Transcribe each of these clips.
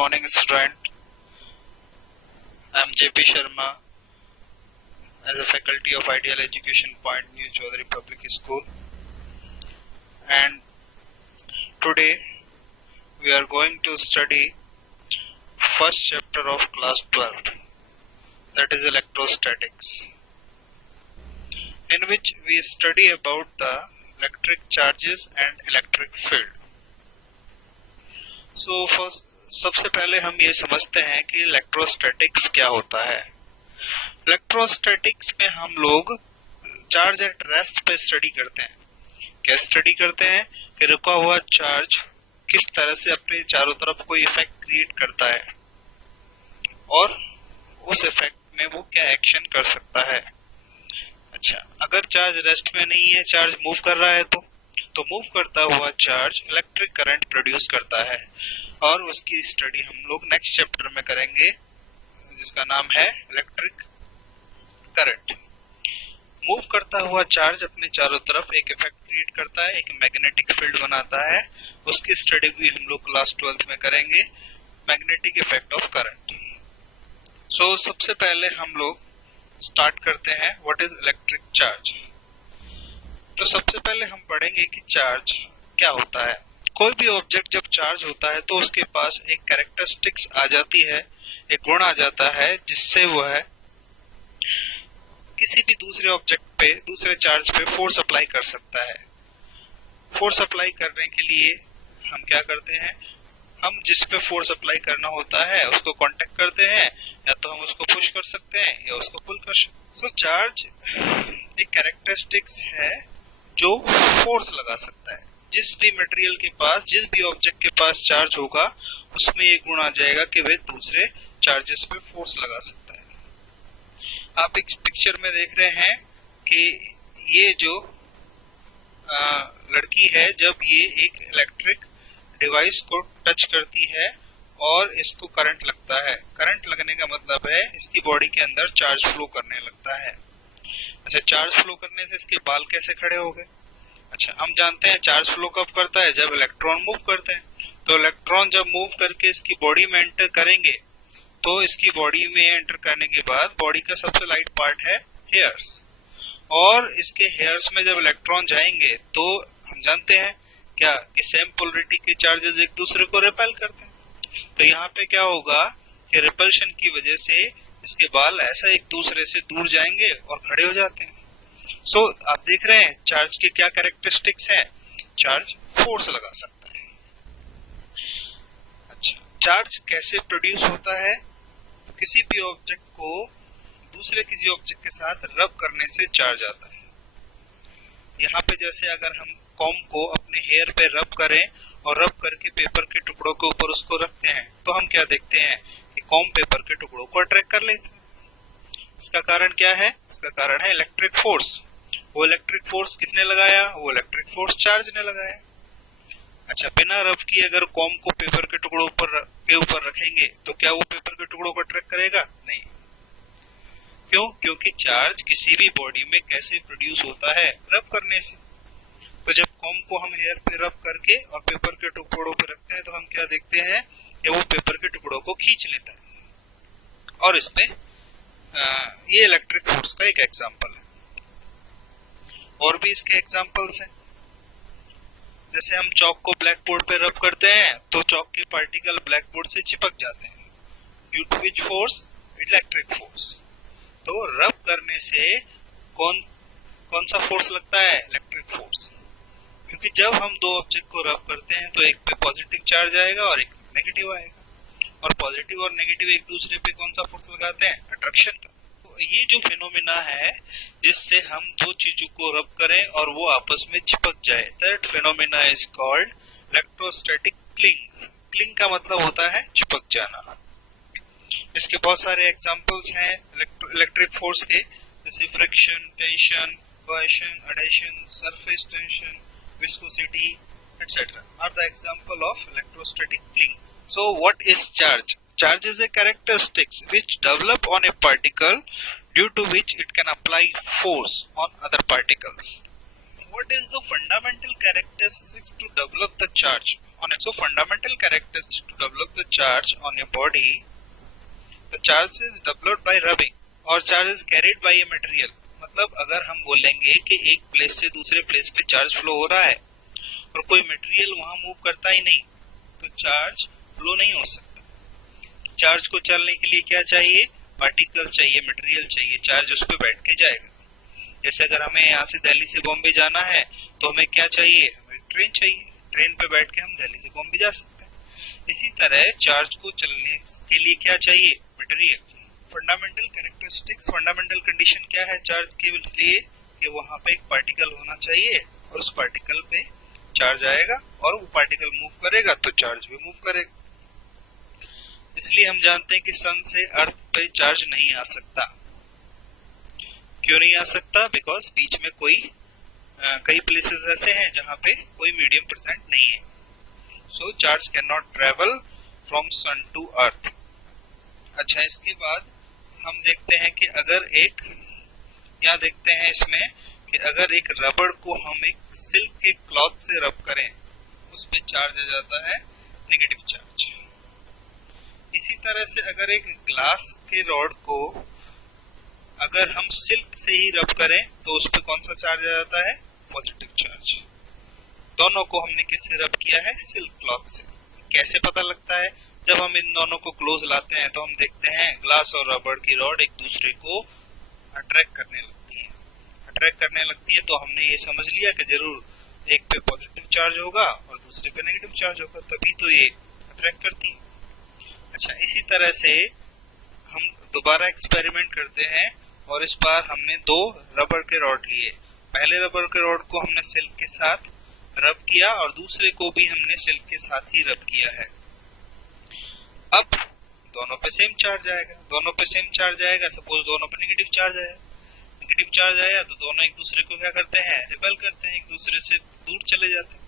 morning, student. I am JP Sharma as a faculty of Ideal Education Point, New Chaudhary Public School. And today we are going to study first chapter of class 12, that is electrostatics, in which we study about the electric charges and electric field. So first सबसे पहले हम ये समझते हैं कि electrostatics क्या होता है। इलेक्ट्रोस्टैटिक्स में हम लोग चार्ज एट रेस्ट पे स्टडी करते हैं। क्या स्टडी करते हैं कि रुका हुआ चार्ज किस तरह से अपने चारों तरफ कोई इफेक्ट क्रिएट करता है और उस इफेक्ट में वो क्या एक्शन कर सकता है। अच्छा, अगर चार्ज रेस्ट में नहीं है, चार्ज मूव कर रहा है तो मूव करता हुआ चार्ज इलेक्ट्रिक करंट प्रोड्यूस करता है और उसकी स्टडी हम लोग नेक्स्ट चैप्टर में करेंगे, जिसका नाम है इलेक्ट्रिक करंट। मूव करता हुआ चार्ज अपने चारों तरफ एक इफेक्ट क्रिएट करता है, एक मैग्नेटिक फील्ड बनाता है। उसकी स्टडी भी हम लोग क्लास 12 में करेंगे, मैग्नेटिक इफेक्ट ऑफ करंट। सो सबसे पहले हम लोग स्टार्ट करते हैं व्हाट इज इलेक्ट्रिक चार्ज। तो सबसे पहले हम पढ़ेंगे कि चार्ज क्या होता है। कोई भी ऑब्जेक्ट जब चार्ज होता है तो उसके पास एक कैरेक्टरिस्टिक्स आ जाती है, एक गुण आ जाता है, जिससे वह किसी भी दूसरे ऑब्जेक्ट पे, दूसरे चार्ज पे फोर्स अप्लाई कर सकता है। फोर्स अप्लाई करने के लिए हम क्या करते हैं, हम जिस पे फोर्स अप्लाई करना होता है उसको कांटेक्ट करते हैं, या तो हम उसको पुश कर सकते हैं या उसको पुल कर सकते हैं। तो चार्ज एक कैरेक्टरिस्टिक्स है जो फोर्स लगा सकता है। जिस भी मटेरियल के पास, जिस भी ऑब्जेक्ट के पास चार्ज होगा, उसमें ये गुण आ जाएगा कि वह दूसरे चार्जेस पे फोर्स लगा सकता है। आप एक पिक्चर में देख रहे हैं कि ये जो लड़की है, जब ये एक इलेक्ट्रिक डिवाइस को टच करती है और इसको करंट लगता है, करंट लगने का मतलब है इसकी बॉडी के अंदर चार्ज फ्लो करने लगता है। अच्छा, चार्ज फ्लो करने से इसके बाल कैसे खड़े हो गए? अच्छा, हम जानते हैं चार्ज फ्लो कब करता है, जब इलेक्ट्रॉन मूव करते हैं। तो इलेक्ट्रॉन जब मूव करके इसकी बॉडी में एंटर करेंगे, तो इसकी बॉडी में एंटर करने के बाद बॉडी का सबसे लाइट पार्ट है हेयर्स, और इसके हेयर्स में जब इलेक्ट्रॉन जाएंगे तो हम जानते हैं क्या कि सेम पोलरिटी के चार्जेस एक दूसरे को रिपेल करते हैं। तो यहाँ पे क्या होगा कि रिपल्शन की वजह से इसके बाल ऐसा एक दूसरे से दूर जाएंगे और खड़े हो जाते हैं। सो आप देख रहे हैं चार्ज के क्या कैरेक्टरिस्टिक्स हैं। चार्ज फोर्स लगा सकता है। अच्छा, चार्ज कैसे प्रोड्यूस होता है? किसी भी ऑब्जेक्ट को दूसरे किसी ऑब्जेक्ट के साथ रब करने से चार्ज आता है। यहाँ पे जैसे अगर हम कॉम्ब को अपने हेयर पे रब करें और रब करके पेपर के टुकड़ों के ऊपर उसको रखते हैं, तो हम क्या देखते हैं कि कॉम्ब पेपर के टुकड़ों को अट्रैक्ट कर लेते हैं। इसका कारण क्या है? इसका कारण है इलेक्ट्रिक फोर्स। वो इलेक्ट्रिक फोर्स किसने लगाया? वो इलेक्ट्रिक फोर्स चार्ज ने लगाया। अच्छा, बिना रब किए अगर कॉम्ब को पेपर के टुकड़ों के ऊपर रखेंगे तो क्या वो पेपर के टुकड़ों को अट्रैक्ट करेगा? नहीं। क्यों? क्योंकि चार्ज किसी भी बॉडी में कैसे प्रोड्यूस होता है? रब करने से। तो जब कॉम्ब को हम हेयर पे रब करके और पेपर के टुकड़ों पे रखते हैं तो हम क्या देखते हैं कि वो पेपर के टुकड़ों को खींच लेता है, और इसमें ये इलेक्ट्रिक फोर्स का एक एग्जाम्पल है। और भी इसके एग्जाम्पल्स हैं। जैसे हम चौक को ब्लैक बोर्ड पे रब करते हैं तो चौक के पार्टिकल ब्लैक बोर्ड से चिपक जाते हैं, due to which force? Electric force. तो रब करने से कौन सा फोर्स लगता है? Electric force. क्योंकि जब हम दो ऑब्जेक्ट को रब करते हैं तो एक पे पॉजिटिव चार्ज आएगा और एक नेगेटिव आएगा, और पॉजिटिव और नेगेटिव एक दूसरे पे कौन सा फोर्स लगाते हैं? अट्रैक्शन का। ये जो फिनोमिना है जिससे हम दो चीजों को रब करें और वो आपस में चिपक जाए, that phenomena is called electrostatic cling. Cling का मतलब होता है चिपक जाना। इसके बहुत सारे एग्जांपल्स हैं इलेक्ट्रिक फोर्स के, जैसे friction, tension, cohesion, adhesion, surface tension, viscosity etc. are the example of electrostatic cling. So what is charge? Charge is a characteristics which develop on a particle due to which it can apply force on other particles. What is the fundamental characteristics to develop the charge on it. So fundamental characteristic to develop the charge on your body, the charge is developed by rubbing और charge is carried by a material. मतलब अगर हम बोलेंगे कि एक place से दूसरे place पे चार्ज फ्लो हो रहा है और कोई मटेरियल वहां मूव करता ही नहीं, तो चार्ज फ्लो नहीं हो सकता. चार्ज को चलने के लिए क्या चाहिए? पार्टिकल चाहिए, मटेरियल चाहिए, चार्ज उस पर बैठ के जाएगा. जैसे अगर हमें यहाँ से दिल्ली से बॉम्बे जाना है तो हमें क्या चाहिए? हमें ट्रेन चाहिए, ट्रेन पे बैठ के हम दिल्ली से बॉम्बे जा सकते हैं. इसी तरह चार्ज को चलने के लिए क्या चाहिए? Material. Fundamental characteristics, fundamental condition क्या है चार्ज के लिए? कि वहां पे एक पार्टिकल होना चाहिए और उस पार्टिकल पे चार्ज आएगा और वो पार्टिकल मूव करेगा तो चार्ज भी मूव करेगा. इसलिए हम जानते हैं कि सन से अर्थ पे चार्ज नहीं आ सकता. क्यों नहीं आ सकता? बिकॉज बीच में कई प्लेसेस ऐसे हैं जहां पे कोई मीडियम प्रेजेंट नहीं है. So charge can not travel from sun to earth. अच्छा, इसके बाद हम देखते हैं कि अगर यहाँ देखते हैं इसमें कि अगर एक रबड़ को हम एक सिल्क के क्लॉथ से रब करें, उस पे चार्ज आ जाता है नेगेटिव चार्ज. इसी तरह से अगर एक ग्लास के रॉड को अगर हम सिल्क से ही रब करें तो उस पे कौन सा चार्ज आ जाता है? Positive charge. दोनों को हमने किससे रब किया है? सिल्क क्लॉथ से. कैसे पता लगता है? जब हम इन दोनों को क्लोज लाते हैं तो हम देखते हैं ग्लास और रबड़ की रॉड एक दूसरे को अट्रैक्ट करने लगती है. तो हमने ये समझ लिया कि जरूर एक पे पॉजिटिव चार्ज होगा और दूसरे पे नेगेटिव चार्ज होगा, तभी तो ये अट्रैक्ट करती है. अच्छा, इसी तरह से हम दोबारा एक्सपेरिमेंट करते हैं और इस बार हमने 2 रबड़ के रॉड लिए. पहले रबड़ के रॉड को हमने सिल्क के साथ रब किया और दूसरे को भी हमने सिल्क के साथ ही रब किया है. अब दोनों पे सेम चार्ज आएगा. सपोज दोनों पे नेगेटिव चार्ज आया तो दोनों एक दूसरे को क्या करते हैं? रिपेल करते हैं, एक दूसरे से दूर चले जाते हैं.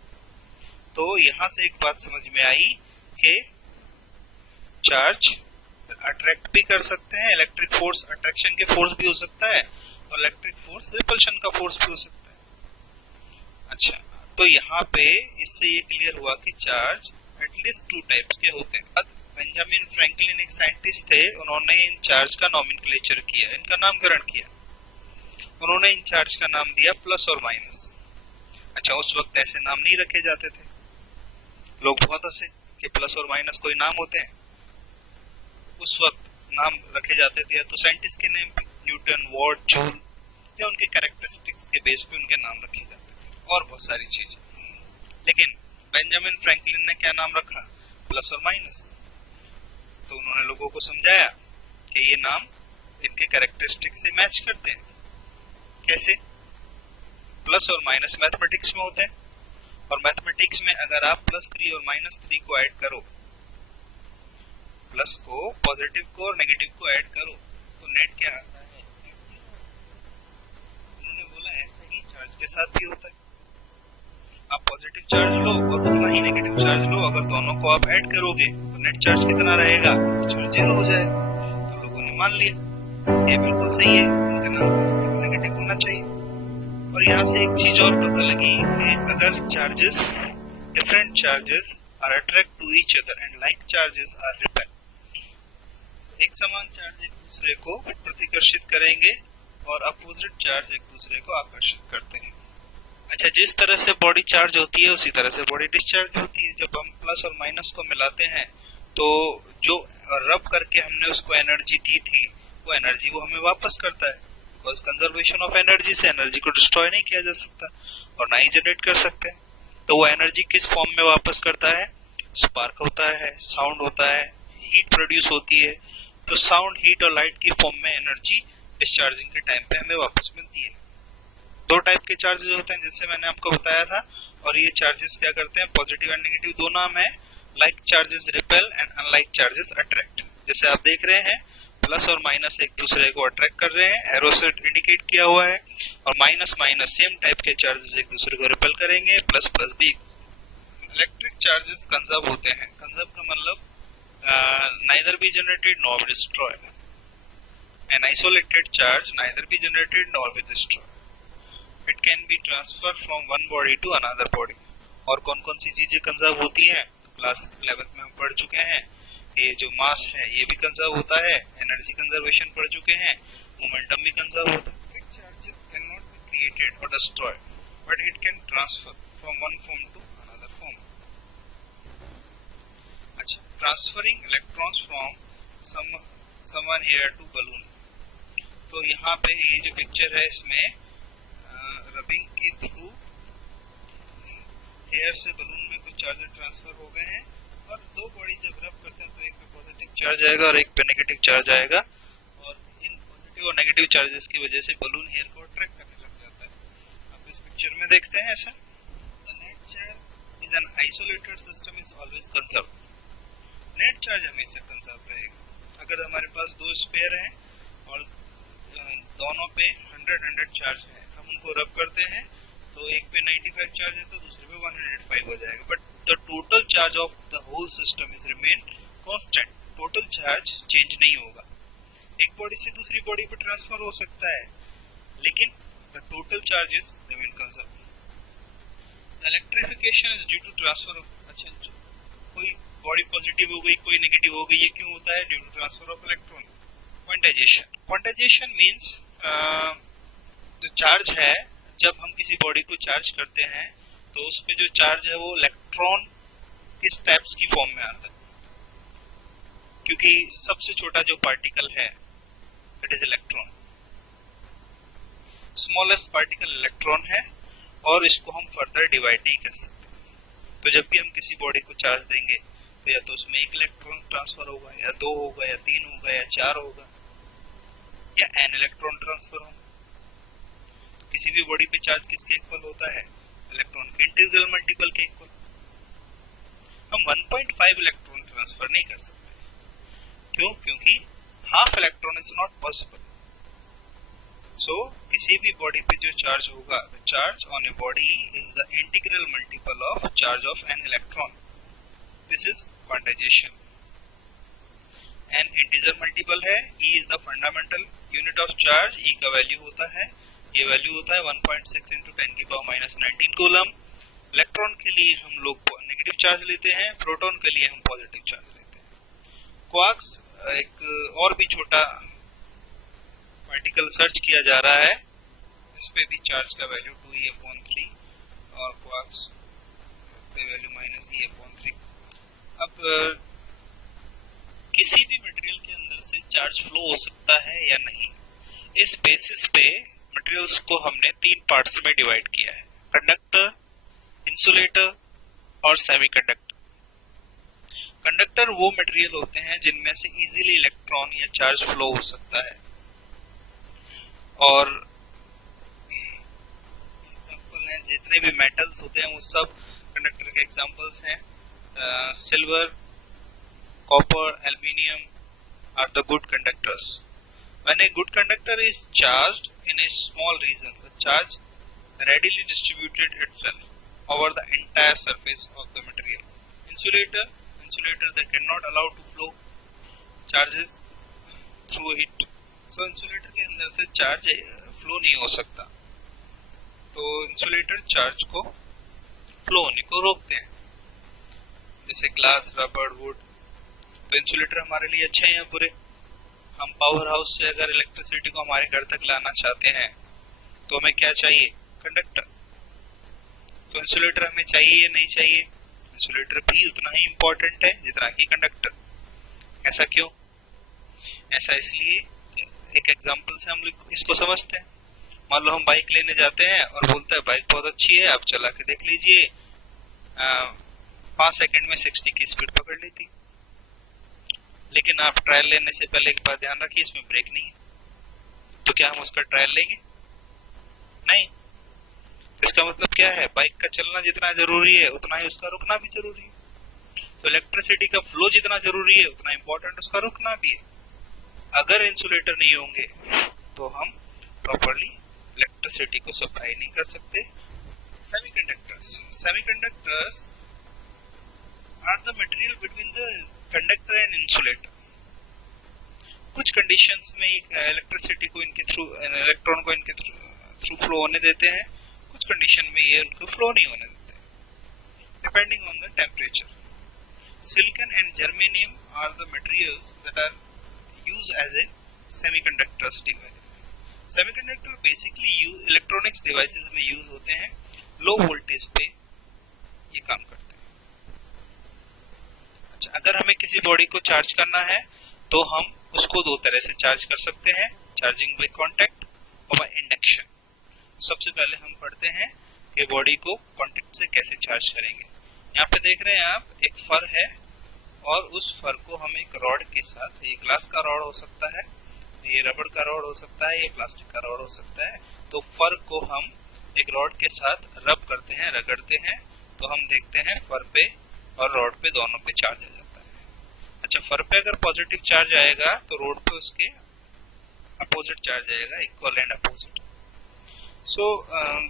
तो यहाँ से एक बात समझ में आई कि चार्ज अट्रैक्ट भी कर सकते हैं. इलेक्ट्रिक फोर्स अट्रैक्शन के फोर्स भी हो सकता है और इलेक्ट्रिक फोर्स रिपल्शन का फोर्स भी हो सकता है. अच्छा, तो यहाँ पे इससे ये क्लियर हुआ कि चार्ज एटलीस्ट 2 टाइप्स के होते हैं. बेंजामिन फ्रैंकलिन एक साइंटिस्ट थे, उन्होंने इन चार्ज का नॉमेनक्लेचर किया, इनका नामकरण किया. उन्होंने इन चार्ज का नाम दिया प्लस और माइनस. अच्छा, उस वक्त ऐसे नाम नहीं रखे जाते थे. लोग बहुत हंसे कि प्लस और माइनस कोई नाम होते हैं. उस वक्त नाम रखे जाते थे या तो साइंटिस्ट के नेम पे, न्यूटन, वॉट, जूल, या उनके कैरेक्टरिस्टिक्स के बेस पे उनके नाम रखे जाते थे और बहुत सारी चीजें. लेकिन बेंजामिन फ्रैंकलिन ने क्या नाम रखा? प्लस और माइनस. तो उन्होंने लोगों को समझाया कि ये नाम इनके कैरेक्टरिस्टिक से मैच करते हैं. कैसे? प्लस और माइनस मैथमेटिक्स में होते हैं और मैथमेटिक्स में अगर आप +3 और -3 को ऐड करो, प्लस को, पॉजिटिव को और नेगेटिव को ऐड करो तो नेट क्या आता है? उन्होंने बोला ऐसे ही चार्ज के साथ भी होता है. आप पॉजिटिव चार्ज लो और उतना ही नेगेटिव चार्ज लो, अगर दोनों को आप ऐड करोगे तो नेट चार्ज कितना रहेगा? चार्ज 0 हो जाएगा. तो लोगों ने मान लिया ये बिल्कुल सही है, इतना नेगेटिव होना चाहिए. और यहाँ से एक चीज और पता लगी कि अगर charges, different charges are attract to each other and like charges are repel. एक समान चार्ज एक दूसरे को प्रतिकर्षित करेंगे और अपोजिट चार्ज एक दूसरे को आकर्षित करते हैं. अच्छा, जिस तरह से बॉडी चार्ज होती है उसी तरह से बॉडी डिस्चार्ज होती है. जब हम प्लस और माइनस को मिलाते हैं तो जो रब करके हमने उसको एनर्जी दी थी वो एनर्जी वो हमें वापस करता है. बिकॉज कंजर्वेशन ऑफ एनर्जी से एनर्जी को डिस्ट्रॉय नहीं किया जा सकता और ना ही जनरेट कर सकते हैं. तो वो एनर्जी किस फॉर्म में वापस करता है? स्पार्क होता है, साउंड होता है, हीट प्रोड्यूस होती है. तो साउंड, हीट और लाइट की फॉर्म में एनर्जी डिस्चार्जिंग के टाइम पे हमें वापस मिलती है. 2 टाइप के चार्जेस होते हैं जैसे मैंने आपको बताया था. और ये चार्जेस क्या करते हैं? पॉजिटिव एंड नेगेटिव 2 नाम है. Like charges repel and unlike charges attract. जैसे आप देख रहे हैं प्लस और माइनस एक दूसरे को अट्रैक्ट कर रहे हैं, एरो से इंडिकेट किया हुआ है. और माइनस माइनस सेम टाइप के चार्जेस एक दूसरे को रिपेल करेंगे. प्लस प्लस भी. इलेक्ट्रिक चार्जेस कंजर्व होते हैं. कंजर्व का मतलब neither be generated nor be destroyed. An isolated charge neither be generated nor be destroyed. It can be transferred from one body to another body. और कौन कौन सी चीजें conserve होती हैं, तो क्लास 11th में हम पढ़ चुके हैं। ये जो मास है ये भी कंजर्व होता है, एनर्जी कंजर्वेशन पढ़ चुके हैं, मोमेंटम भी कंजर्व होता है। Charges can not be created और destroyed but it can transfer from one form to another form. अच्छा, transferring electrons from someone air to balloon. तो यहाँ पे ये जो पिक्चर है इसमें रबिंग के थ्रू एयर से बलून में कुछ चार्जेस ट्रांसफर हो गए हैं, और दो बॉडी जब रब करते हैं तो एक पे पॉजिटिव चार्ज आएगा और एक पे नेगेटिव चार्ज आएगा, और इन पॉजिटिव और नेगेटिव चार्जेस की वजह से बलून एयर को अट्रैक्ट करने लग जाता है। अब इस पिक्चर में देखते हैं ऐसा। The net charge is an isolated system is always conserved. Net charge हमेशा कंजर्व रहेगा। अगर हमारे पास दो स्पेयर हैं और दोनों पे 100 चार्ज है, हम उनको रब करते हैं तो एक पे 95 चार्ज है तो दूसरे पे 105 हो जाएगा, but the total charge of the whole system is remain constant. Total charge change नहीं होगा। एक बॉडी से दूसरी बॉडी पे ट्रांसफर हो सकता है, लेकिन the total charge is remain conserve. Electrification is due to transfer of, अच्छा कोई बॉडी पॉजिटिव हो गई कोई नेगेटिव हो गई, ये क्यों होता है? Due to transfer of electron. Quantization, quantization means जो चार्ज है, जब हम किसी बॉडी को चार्ज करते हैं तो उस पे जो चार्ज है वो इलेक्ट्रॉन के स्टेप्स की फॉर्म में आता है, क्योंकि सबसे छोटा जो पार्टिकल है that is electron. Smallest particle electron है और इसको हम फर्दर डिवाइड नहीं कर सकते। तो जब भी हम किसी बॉडी को चार्ज देंगे तो या तो उसमें एक इलेक्ट्रॉन ट्रांसफर होगा, या दो होगा, या तीन होगा, या चार होगा, या एन इलेक्ट्रॉन ट्रांसफर होगा। किसी भी बॉडी पे चार्ज किसके इक्वल होता है? इलेक्ट्रॉन के इंटीग्रल मल्टीपल के इक्वल। हम 1.5 इलेक्ट्रॉन ट्रांसफर नहीं कर सकते। क्यों? क्योंकि half electron is not possible. So किसी भी बॉडी पे जो चार्ज होगा, the charge on a body is the integral multiple of charge of an electron. This is quantization. N integer multiple है, e is the fundamental unit of charge. E का value होता है, ये value होता है 1.6 × 10⁻⁻19 coulomb. Electron के लिए हम लोग नेगेटिव चार्ज लेते हैं, प्रोटॉन के लिए हम पॉजिटिव चार्ज लेते हैं। क्वार्क्स एक और भी छोटा पार्टिकल सर्च किया जा रहा है, इस पे भी चार्ज का वैल्यू 2e/3 और क्वार्क्स पे वैल्यू -e/3। अब किसी भी मटेरियल के अंदर से चार्ज फ्लो हो सकता है या नहीं, इस बेसिस पे मटेरियल्स को हमने 3 पार्ट्स में डिवाइड किया है: कंडक्टर, इंसुलेटर और सेमीकंडक्टर। कंडक्टर वो मटेरियल होते हैं जिनमें से इजीली इलेक्ट्रॉन या चार्ज फ्लो हो सकता है, और एग्जांपल हैं जितने भी मेटल्स होते हैं वो सब कंडक्टर के एग्जांपल्स हैं। Silver, copper, aluminium are the good conductors. When a good conductor is charged in a small region, the charge readily distributed itself over the entire surface of the material. Insulator that cannot allow to flow charges through it. So insulator के अंदर से charge flow नहीं हो सकता, तो insulator charge को flow होने को रोकते हैं। जैसे ग्लास, रबर, वुड। तो इंसुलेटर हमारे लिए अच्छे हैं या बुरे? हम पावर हाउस से अगर इलेक्ट्रिसिटी को हमारे घर तक लाना चाहते हैं तो हमें क्या चाहिए? कंडक्टर। तो इंसुलेटर हमें चाहिए या नहीं चाहिए? इंसुलेटर भी उतना ही इम्पोर्टेंट है जितना कि कंडक्टर। ऐसा क्यों? ऐसा इसलिए, एक एग्जांपल से हम लोग इसको समझते हैं। मान लो हम बाइक लेने जाते हैं और बोलता है बाइक बहुत अच्छी है, आप चला के देख लीजिए, 5 सेकंड में 60 की स्पीड पकड़ लेती। लेकिन आप ट्रायल लेने से पहले एक बात ध्यान रखिए, इसमें ब्रेक नहीं है। तो क्या हम उसका ट्रायल लेंगे? नहीं। तो इसका मतलब क्या है? बाइक का चलना जितना जरूरी है उतना ही उसका रुकना भी जरूरी है। तो इलेक्ट्रिसिटी का फ्लो जितना जरूरी है उतना इम्पोर्टेंट उसका रुकना भी है। अगर इंसुलेटर नहीं होंगे तो हम प्रॉपरली इलेक्ट्रिसिटी को सप्लाई नहीं कर सकते। Semiconductors are the material between the conductor and insulator. कुछ कंडीशंस में इलेक्ट्रिसिटी को इनके थ्रू, इलेक्ट्रॉन को इनके थ्रू फ्लो होने देते हैं, कुछ कंडीशन में ये उनको फ्लो नहीं होने देते। depending on the temperature. Silicon and germanium are the materials that are used as a semiconductors device. Semiconductor basically electronics devices में यूज होते हैं, लो वोल्टेज पे ये काम करते हैं। अच्छा, अगर हमें किसी बॉडी को चार्ज करना है तो हम उसको दो तरह से चार्ज कर सकते हैं, चार्जिंग बाय कांटेक्ट और बाय इंडक्शन। सबसे पहले हम पढ़ते हैं कि बॉडी को कांटेक्ट से कैसे चार्ज करेंगे। यहाँ पे देख रहे हैं आप, एक फर है और उस फर को हम एक रॉड के साथ, ये ग्लास का रॉड हो सकता है, ये रबड़ का रॉड हो सकता है, ये प्लास्टिक का रॉड हो सकता है, तो फर को हम एक रॉड के साथ रब करते हैं, रगड़ते हैं, तो हम देखते हैं फर पे और रॉड पे दोनों पे चार्ज आ जाता है। अच्छा, फर पे अगर पॉजिटिव चार्ज आएगा तो रोड पे उसके अपोजिट चार्ज आएगा, इक्वल एंड अपोजिट। सो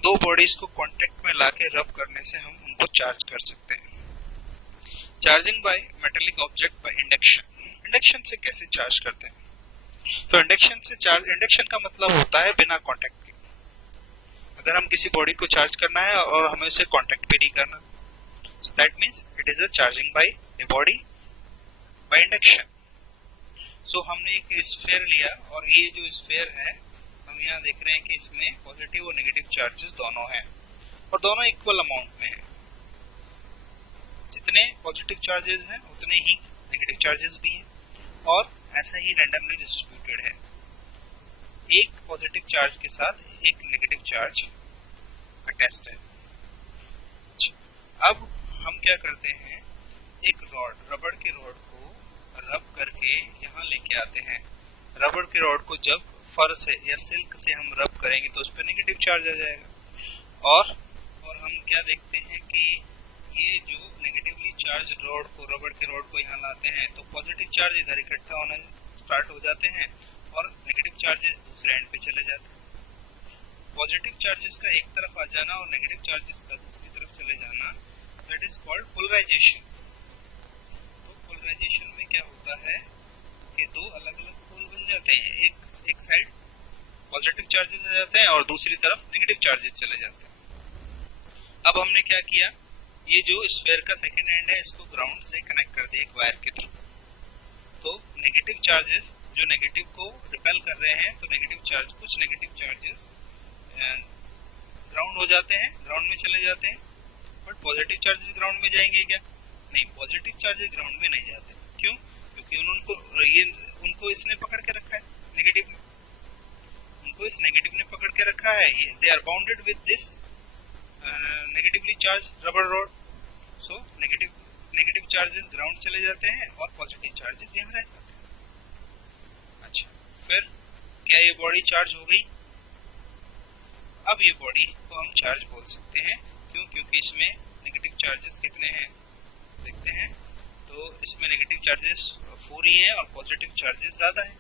दो बॉडीज को कांटेक्ट में लाके रब करने से हम उनको चार्ज कर सकते हैं। Charging by metallic object by induction. Induction से कैसे चार्ज करते हैं? तो इंडक्शन का मतलब होता है बिना कांटेक्ट के। अगर हम किसी बॉडी को चार्ज करना है और हमें उसे कांटेक्ट भी नहीं करना, so that means it is a charging by a body by induction. So हमने एक स्फीयर लिया और ये जो स्फीयर है, हम यहाँ देख रहे हैं कि इसमें पॉजिटिव और नेगेटिव चार्जेस दोनों हैं और दोनों इक्वल अमाउंट में हैं। जितने पॉजिटिव चार्जेस हैं उतने ही नेगेटिव चार्जेस भी हैं और ऐसा ही रैंडमली डिस्ट्रीब्यूटेड है। एक पॉजिटिव चार्ज के साथ एक नेगेटिव चार्ज अटैच्ड है। अब हम क्या करते हैं, एक रॉड, रबड़ के रॉड को रब करके यहाँ लेके आते हैं। रबड़ के रॉड को जब फर से या सिल्क से हम रब करेंगे तो उस पर नेगेटिव चार्ज आ जाएगा और हम क्या देखते हैं कि ये जो नेगेटिवली चार्ज रॉड को, रबड़ के रॉड को यहाँ लाते हैं तो पॉजिटिव चार्ज इधर इकट्ठा होना स्टार्ट हो जाते हैं और नेगेटिव चार्जेस दूसरे एंड पे चले जाते हैं। पॉजिटिव चार्जेस का एक तरफ आ जाना और नेगेटिव चार्जेस का दूसरी तरफ चले जाना, दैट इज कॉल्ड पोलराइजेशन। तो पोलराइजेशन में क्या होता है कि दो अलग अलग पोल बन जाते हैं, एक साइड पॉजिटिव चार्जेस आ जाते हैं और दूसरी तरफ नेगेटिव चार्जेस चले जाते हैं। अब हमने क्या किया, ये जो स्फीयर का सेकेंड एंड है इसको ग्राउंड से कनेक्ट कर दिया एक वायर के थ्रू। तो नेगेटिव चार्जेस जो नेगेटिव को रिपेल कर रहे हैं, तो नेगेटिव चार्ज, कुछ नेगेटिव चार्जेस ग्राउंड हो जाते हैं, ग्राउंड में चले जाते हैं। बट पॉजिटिव चार्जेस ग्राउंड में जाएंगे क्या? नहीं, पॉजिटिव चार्जेस ग्राउंड में नहीं जाते। क्यों? क्योंकि उनको इसने पकड़ के रखा है, नेगेटिव ने, उनको इस नेगेटिव ने पकड़ के रखा है। They are bounded with this negatively charge rubber rod. So negative charges ground चले जाते हैं और पॉजिटिव चार्जेस यहाँ रह जाते हैं। अच्छा, फिर क्या ये बॉडी चार्ज हो गई? अब ये बॉडी को हम चार्ज बोल सकते हैं। क्यों? क्योंकि इसमें नेगेटिव चार्जेस कितने हैं देखते हैं। तो इसमें नेगेटिव चार्जेस 4 ही हैं और पॉजिटिव चार्जेस ज्यादा है।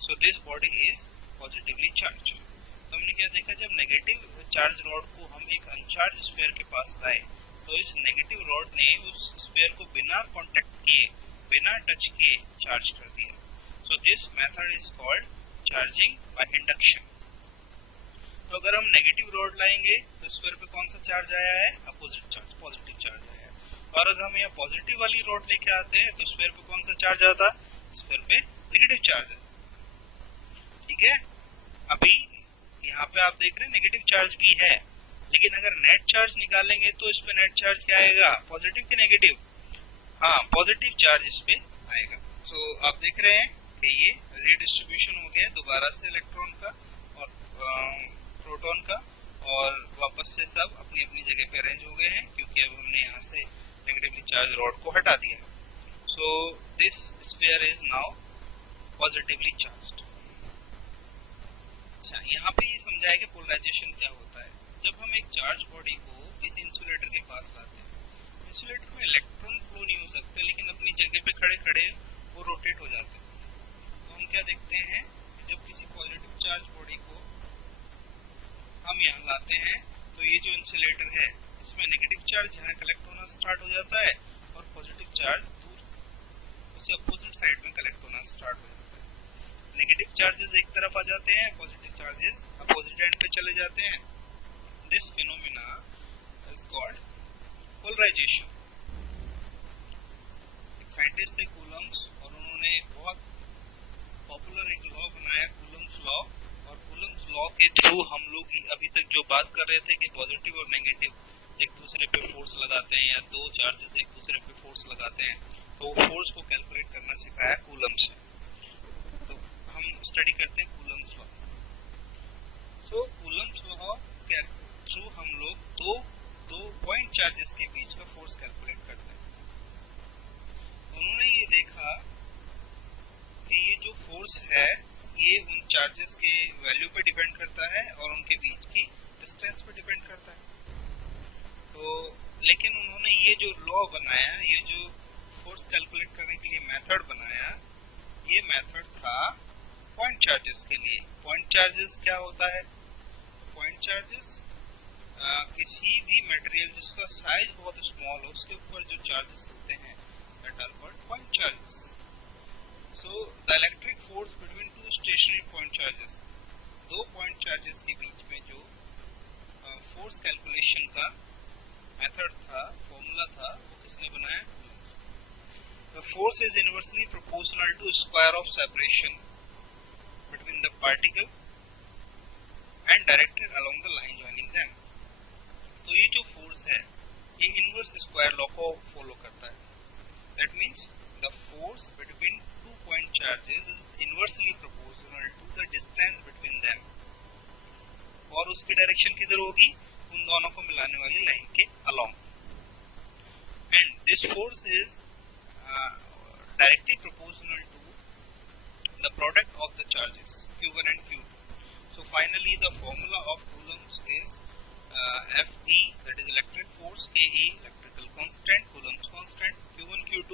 So this body is positively charge. तो हमने क्या देखा, जब नेगेटिव चार्ज रॉड को हम एक अनचार्ज स्फीयर के पास लाए तो इस नेगेटिव रॉड ने उस स्फीयर को बिना कांटेक्ट किए, बिना टच किए चार्ज कर दिया। So this method is called charging by induction. तो अगर हम नेगेटिव रॉड लाएंगे तो स्फीयर पे कौन सा चार्ज आया है? अपोजिट चार्ज, पॉजिटिव चार्ज आया है। और अगर हम यहाँ पॉजिटिव वाली रॉड लेके आते हैं तो स्फीयर पे कौन सा चार्ज आता? स्फीयर पे नेगेटिव चार्ज आता। ठीक है, अभी यहाँ पे आप देख रहे हैं नेगेटिव चार्ज भी है, लेकिन अगर नेट चार्ज निकालेंगे तो इस पे नेट चार्ज क्या आएगा? पॉजिटिव कि नेगेटिव? हाँ, पॉजिटिव चार्ज इस पे आएगा। सो आप देख रहे हैं कि ये रीडिस्ट्रीब्यूशन हो गया दोबारा से इलेक्ट्रॉन का और प्रोटॉन का, और वापस से सब अपनी अपनी जगह पे अरेंज हो गए हैं क्योंकि अब हमने यहाँ से नेगेटिवली चार्ज रॉड को हटा दिया। So this sphere is now positively charged. अच्छा, यहाँ पे ये समझाया कि पोलराइजेशन क्या होता है। जब हम एक चार्ज बॉडी को किसी इंसुलेटर के पास लाते हैं, इंसुलेटर में इलेक्ट्रॉन फ्लो नहीं हो सकते, लेकिन अपनी जगह पे खड़े खड़े वो रोटेट हो जाते हैं। तो हम क्या देखते हैं कि जब किसी पॉजिटिव चार्ज बॉडी को हम यहाँ लाते हैं तो ये जो इंसुलेटर है इसमें नेगेटिव चार्ज यहाँ कलेक्ट होना स्टार्ट हो जाता है और पॉजिटिव चार्ज दूर उसे अपोजिट साइड में कलेक्ट होना स्टार्ट हो जाता है। नेगेटिव चार्जेस एक तरफ आ जाते हैं, पॉजिटिव चार्जेस अपोजिट एंड पे चले जाते हैं। This phenomena is called polarization. एक साइंटिस्ट थे कूलम्स, और उन्होंने बहुत पॉपुलर एक लॉ बनाया, कूलम्स लॉ। और कूलम्स लॉ के थ्रू हम लोग अभी तक जो बात कर रहे थे कि पॉजिटिव और नेगेटिव एक दूसरे पे फोर्स लगाते हैं, या दो चार्जेस एक दूसरे पे फोर्स लगाते हैं, तो वो फोर्स को कैलकुलेट करना सिखाया कूलम्स ने। तो हम स्टडी करते हैं कूलम्स लॉ। तो कूलम्स लॉ के थ्रू हम लोग दो पॉइंट चार्जेस के बीच का फोर्स कैलकुलेट करते हैं। उन्होंने ये देखा कि ये जो फोर्स है ये उन चार्जेस के वैल्यू पे डिपेंड करता है और उनके बीच की डिस्टेंस पे डिपेंड करता है। तो लेकिन उन्होंने ये जो लॉ बनाया, ये जो फोर्स कैलकुलेट करने के लिए मेथड बनाया, ये मेथड था पॉइंट चार्जेस के लिए। पॉइंट चार्जेस क्या होता है? पॉइंट चार्जेस किसी भी मटेरियल जिसका साइज बहुत स्मॉल हो, उसके ऊपर जो चार्जेस होते हैं, that are called point charges. So the electric force between two stationary point charges, दो पॉइंट चार्जेस के बीच में जो फोर्स कैलकुलेशन का मेथड था, फॉर्मूला था, वो किसने बनाया? The force is inversely proportional to square of separation between the particle and directed along the line joining them. तो ये जो फोर्स है ये इनवर्स स्क्वायर लॉ को फॉलो करता है। That means the force between two point charges is inversely proportional to the distance between them, और उसकी डायरेक्शन किधर होगी? उन दोनों को मिलाने वाली लाइन के along. And this force is directly proportional to the product of the charges Q1 and Q2. So finally the formula of Coulomb's is Fe, that is electric force, Ke electrical constant, Coulomb's constant, Q1 Q2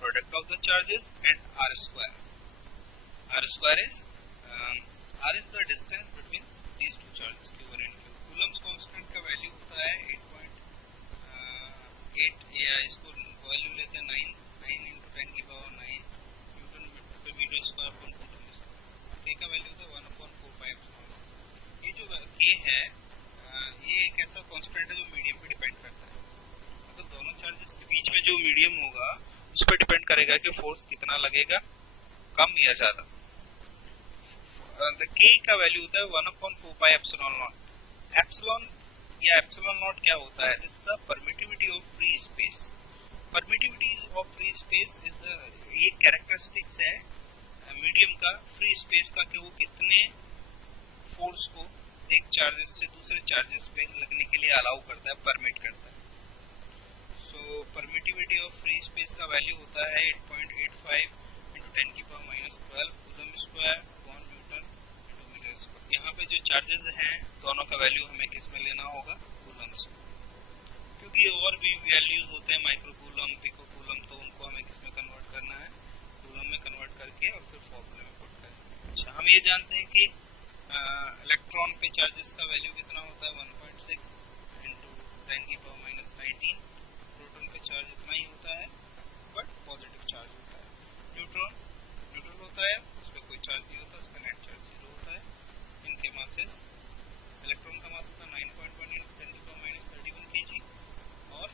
product of the charges, and R square. R square is R is the distance between these two charges Q1 and Q2. Coulomb's constant का value होता है 8.8, या इसको value लेते हैं 9 into 10 की power 9 Newton per meter square per Coulomb square। K का value होता है 1/4π। ये जो K है ये एक ऐसा कांस्टेंट है जो मीडियम पे डिपेंड करता है। मतलब दोनों चार्जेस के बीच में जो मीडियम होगा उस पर डिपेंड करेगा कि फोर्स कितना लगेगा, कम या ज्यादा। K का वैल्यू होता है 1/4πε0। एप्सिलॉन या एप्सिलॉन नॉट क्या होता है? This is the permittivity of free space. Permittivity of free space is the, ये कैरेक्टरिस्टिक्स है मीडियम का, फ्री स्पेस का, कि वो कितने फोर्स को एक चार्जेस से दूसरे चार्जेस पे लगने के लिए अलाउ करता है, परमिट करता है। सो परमिटिविटी ऑफ फ्री स्पेस का वैल्यू होता है 8.85 into 10 की पावर -12 कूलम स्क्वायर पर न्यूटन into मीटर स्क्वायर। यहाँ पे जो चार्जेस हैं दोनों का वैल्यू हमें किस में लेना होगा? कूलम्स में, क्योंकि और भी वैल्यूज होते हैं, माइक्रो कूलम, पिको कूलम, तो उनको हमें किस में कन्वर्ट करना है? कूलम में कन्वर्ट करके और फिर फॉर्मूले में पुट करें। अच्छा, हम ये जानते हैं कि इलेक्ट्रॉन पे चार्जेस का वैल्यू कितना होता है? 1.6 into 10 की पावर -19। प्रोटॉन पे चार्ज इतना ही होता है, बट पॉजिटिव चार्ज होता है। न्यूट्रॉन न्यूट्रल होता है, उस पर कोई चार्ज नहीं होता, उसका नेट चार्ज 0 होता है। इनके मासेस, इलेक्ट्रॉन का मास होता है 9.1 into 10 की पावर -31 kg, और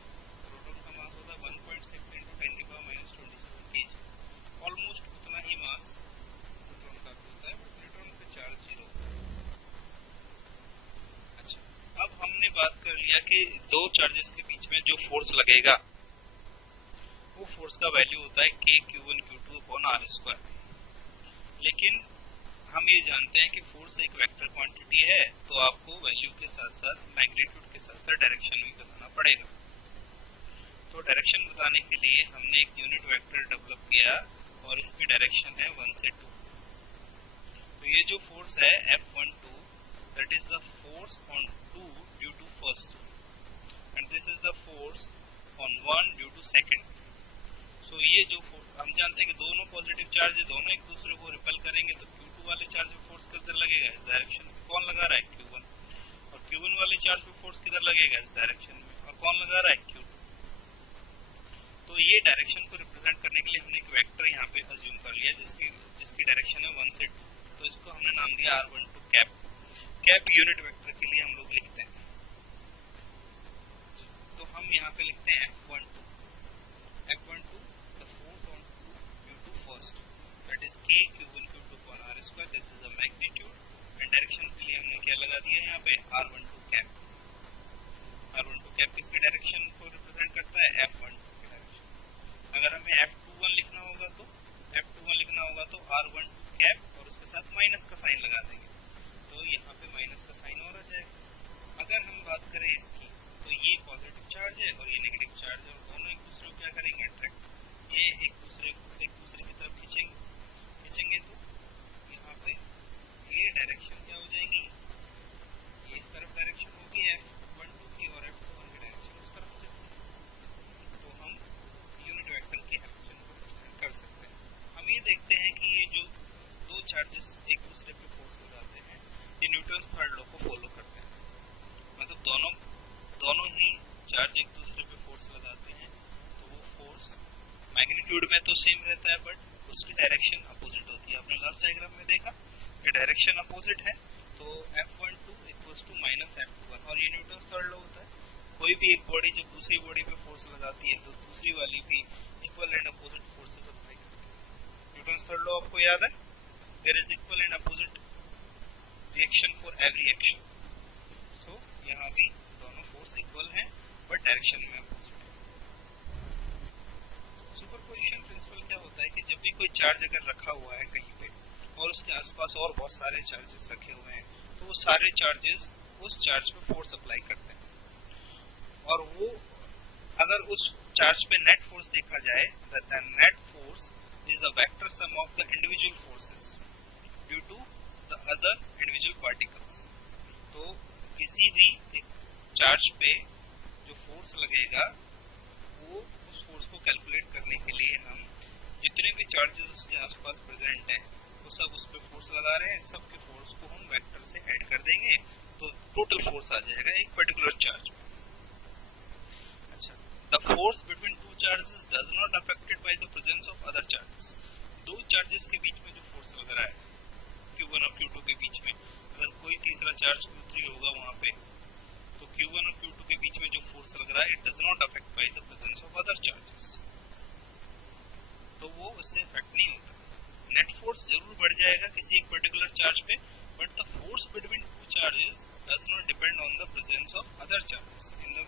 प्रोटॉन का मास होता है 1.6 into 10 की पावर -27 kg। ऑलमोस्ट उतना ही मास प्रोटॉन का भी होता है, बट न्यूट्रॉन पे चार्ज 0 होता है। अच्छा, अब हमने बात कर लिया कि दो चार्जेस के बीच में जो फोर्स लगेगा वो फोर्स का वैल्यू होता है K Q1 Q2 upon R square। लेकिन हम ये जानते हैं कि फोर्स एक वेक्टर क्वांटिटी है, तो आपको वैल्यू के साथ साथ मैग्नीट्यूड के साथ साथ डायरेक्शन भी बताना पड़ेगा। तो डायरेक्शन बताने के लिए हमने एक यूनिट वेक्टर डेवलप किया और इसकी डायरेक्शन है 1 से 2। तो ये जो फोर्स है F12, that is the force on 2 due to first, and this is the force on 1 due to second। So ये जो हम जानते हैं कि दोनों पॉजिटिव चार्ज है, दोनों एक दूसरे को रिपेल करेंगे, तो Q2 वाले चार्ज पे फोर्स किधर लगेगा? इस डायरेक्शन में। कौन लगा रहा है? Q1। और Q1 वाले चार्ज पे फोर्स किधर लगेगा? इस डायरेक्शन में। और कौन लगा रहा है? Q2। तो ये डायरेक्शन को रिप्रेजेंट करने के लिए हमने एक वेक्टर यहाँ पे अज्यूम कर लिया जिसकी डायरेक्शन है 1 से 2। तो इसको हमने नाम दिया R12 cap. Cap unit vector के लिए हम लोग लिखते हैं। तो तो हम यहाँ पे लिखते हैं F12 the force on due to first, that is K Q1 Q2 upon R square, this is the magnitude, and direction के लिए हमने क्या लगा दिया यहाँ पे R12 कैप। R12 कैप किसके डायरेक्शन को रिप्रेजेंट करता है? F12 के डायरेक्शन। अगर हमें F21 लिखना होगा तो R12 कैप और उसके साथ माइनस का साइन लगा देंगे, तो यहाँ पे माइनस का साइन और आ जाएगा। अगर हम बात करें इसकी, तो ये पॉजिटिव चार्ज है और ये नेगेटिव चार्ज है, और दोनों एक दूसरे को क्या करेंगे? अट्रैक्ट, ये एक दूसरे की तरफ खींचेंगे, तो यहाँ पे ये डायरेक्शन क्या हो जाएगी? ये इस तरफ डायरेक्शन होगी F12 की और F21 की डायरेक्शन उस तरफ से होगी। तो हम यूनिट वेक्टर के एक्शन को रिप्रेजेंट कर सकते हैं। हम ये देखते हैं कि ये जो दो चार्जेस एक दूसरे पे फोर्स लगाते हैं, ये न्यूटन्स थर्ड लॉ को फॉलो करते हैं। मतलब दोनों ही चार्ज एक दूसरे पे फोर्स लगाते हैं, तो वो फोर्स मैग्नीट्यूड में तो सेम रहता है, बट उसकी डायरेक्शन अपोजिट होती है। आपने लास्ट डायग्राम में देखा कि डायरेक्शन अपोजिट है, तो F12 equals to minus F21, और ये न्यूटन्स थर्ड लॉ होता है। कोई भी एक बॉडी जब दूसरी बॉडी पे फोर्स लगाती है, तो दूसरी वाली भी equal and opposite forces apply करती है। न्यूटन्स थर्ड लॉ आपको याद है? There is equal and opposite reaction for every action. So यहाँ भी दोनों फोर्स इक्वल हैं, बट डायरेक्शन में अपोजिट है। सुपरपोजिशन प्रिंसिपल क्या होता है कि जब भी कोई चार्ज अगर रखा हुआ है कहीं पे और उसके आसपास और बहुत सारे चार्जेस रखे हुए हैं, तो वो सारे चार्जेस उस चार्ज पे फोर्स अप्लाई करते हैं, और वो अगर उस चार्ज पे नेट फोर्स देखा जाए, the net force is the vector sum of the individual forces due to the other individual particles. तो किसी भी एक चार्ज पे जो फोर्स लगेगा, वो उस फोर्स को कैलकुलेट करने के लिए हम जितने भी चार्जेस उसके आसपास प्रेजेंट हैं, वो सब उस पे फोर्स लगा रहे हैं, सबके फोर्स को हम वेक्टर से ऐड कर देंगे, तो टोटल फोर्स आ जाएगा एक पर्टिकुलर चार्ज पे। अच्छा, the force between two charges does not affected by the presence of other charges. दो चार्जेस के बीच में जो फोर्स लग रहा है Q1 और Q2 के बीच में, अगर कोई तीसरा चार्ज Q3 होगा वहां पे, तो Q1 और Q2 के बीच में जो फोर्स लग रहा है, it does not affect by the presence of other charges, तो वो उससे इफेक्ट नहीं होता। नेट फोर्स जरूर बढ़ जाएगा किसी एक पर्टिकुलर चार्ज पे, but the force between two charges does not depend on the presence of other charges in the